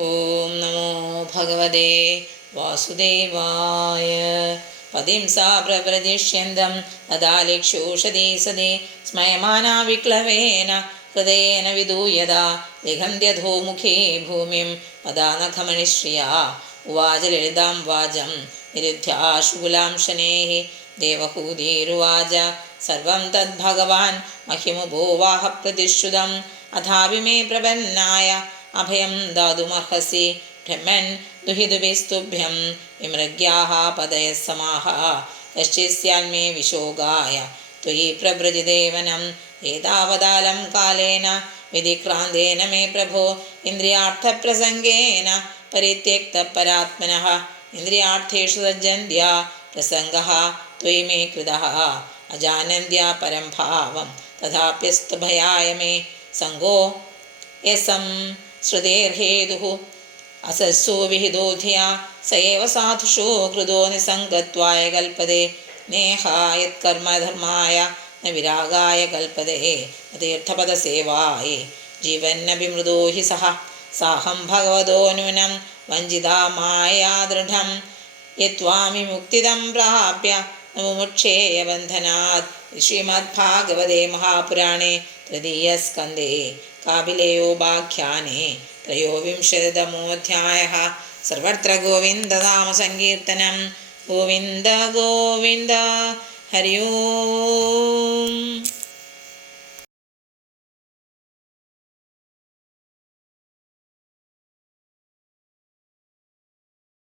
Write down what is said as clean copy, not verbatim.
ഓം നമോ ഭഗവതേ വാസുദേവായ. പതിം സാ പ്രവ്രജിഷ്യന്തം തദാലിക്ഷൂഷതി സതി സ്മയമാനാ വിക്ലവേന ഹൃദയേന വിദൂയത ലിഖന്ത്യധോമുഖേ ഭൂമിം പദാനഖമണിശ്രിയാ ഉവാച ലളിതാം വാചം നിരുദ്ധ്യാശുകുലാം ശനേഃ. ദേവഹൂതിരുവാച സർവം തദ്ഭഗവാൻ മഹ്യമുപോവാഹ പ്രതിശ്രുതം അഥാപി മേ പ്രപന്നായ അഭയം ദാതുമർഹസി ബ്രഹ്മൻ ദുഹിതുഭിസ്തുഭ്യം വിമൃഗ്യാഃ പതയഃ സമാഃ യശ്ചിസ്യാന്മേ വിശോകായ ത്വയി പ്രവ്രജിദേവനം ഏതാവതാലം കാലേന വിധിക്രാന്തേന മേ പ്രഭോ ഇന്ദ്രിയാർത്ഥപ്രസംഗേന പരിത്യക്തപരാത്മനഃ ഇന്ദ്രിയാർത്ഥേഷു സജ്ജന്ത്യാ പ്രസംഗഃ ത്വയി മേ കൃതഃ അജാനന്ത്യാ പരം ഭാവം തഥാപ്യസ്തു ഭയായ മേ സംഗോ യസം ശ്രുതേർഹേതുഃ അസസ്സു വിഹിതോധിയാ സ ഏവ സാധുഷു കൃതോ നിസംഗത്വായ കൽപ്പതേ നേഹായത്കർമ്മധർമായ ന വിരാഗായ കൽപ്പതേ തീർത്ഥപദസേവായ ജീവന്നഭിമൃദോ ഹി സഹ സാഹം ഭഗവതോ നൂനം വഞ്ചിതാ മായാ ദൃഢം യത്വാമിമുക്തിദം പ്രാപ്യ മുമുക്ഷേയ ബന്ധനാത്. ശ്രീമദ്ഭാഗവതേ മഹാപുരാണേ തൃതീയസ്കന്ധേ കാപിലേയോപാഖ്യാനേ ത്രയോവിംശതിതമോऽധ്യായഃ. സർവത്ര ഗോവിന്ദനാമസങ്കീർത്തനം. ഗോവിന്ദ ഗോവിന്ദ. ഹരി ഓം.